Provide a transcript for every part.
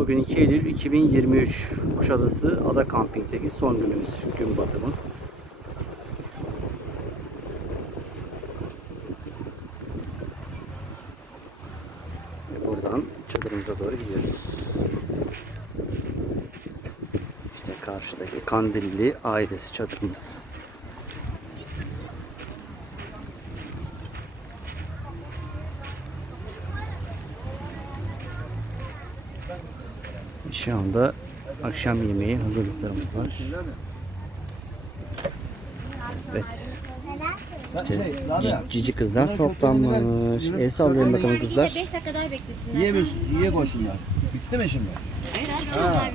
Bugün 2 Eylül 2023 Kuşadası Ada Camping'teki son günümüz gün batımı. Ve buradan çadırımıza doğru gidiyoruz. İşte karşıdaki Kandilli ailesi çadırımız. Şu anda akşam yemeği hazırlıklarımız var. Evet. c- Cici kızlar toplanmış. El sallayın bakalım kızlar. 5 dakika daha beklesinler. Yiye, yiye koşsunlar. Bitti mi şimdi? Ha.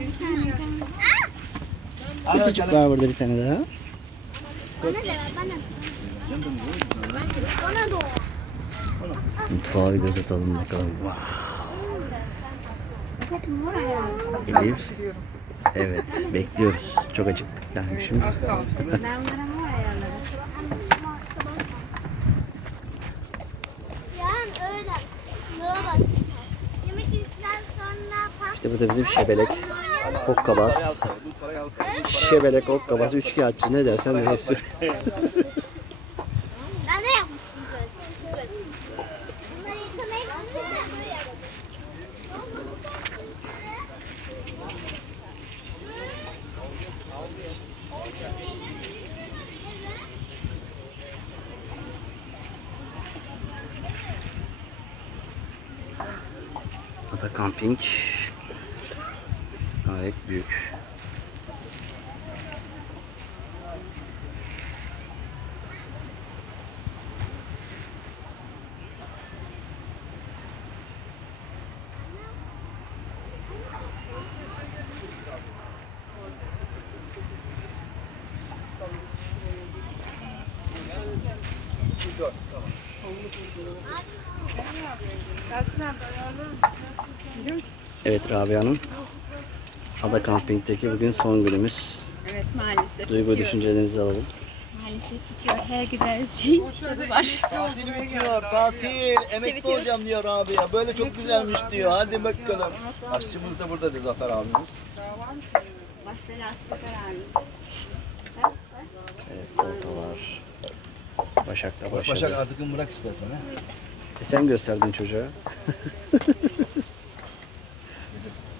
Hadi Küçücük var burada bir tane daha. Bana da bana da. Bana da o. Mutfağı bir göz atalım bakalım. Vah. Elif. Evet bekliyoruz. Çok acıktık dermişim. Ben onlara mor ayarladım. Yani öyle. İşte burada bizim şebelek, hokkabaz, şebelek, hokkabaz, üçkağıtçı ne dersen de hepsi. Ben ne yapmıştım böyle? Bunları yıkamayı Ada Camping gayet büyük. Evet Rabia Hanım. Ada Camping'teki bugün son günümüz. Evet maalesef Duygu bitiyor. düşüncelerinizi alalım. Maalesef bitiyor. Her güzel şey tadı var. Tatil bitiyor, tatil. Emekli olacağım diyor abi ya. Böyle çok güzelmiş diyor. Hadi bakalım. Aşçımız da burada diyor Zafer abimiz. Baş belası bakar abi. Evet salatalar. Başak da Bak başladı. Başak artık bırak istersen ha. E sen gösterdin çocuğa.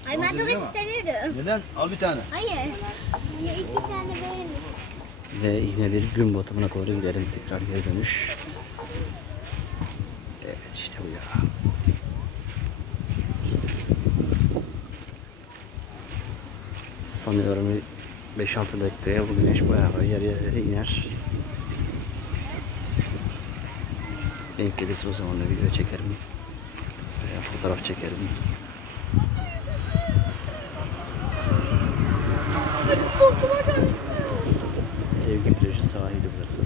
Ay ben de istemiyorum. Neden? Al bir tane. Hayır. Ya iki tane benim. Ve yine bir gün batımına doğru gidelim. Tekrar geri dönüş. Evet işte bu ya. Sanıyorum 5-6 dakikaya bu güneş bayağı yer yere iner. Denk gelirse o zaman da video çekerim. Veya fotoğraf çekerim. Sevgi plajı sahili burası.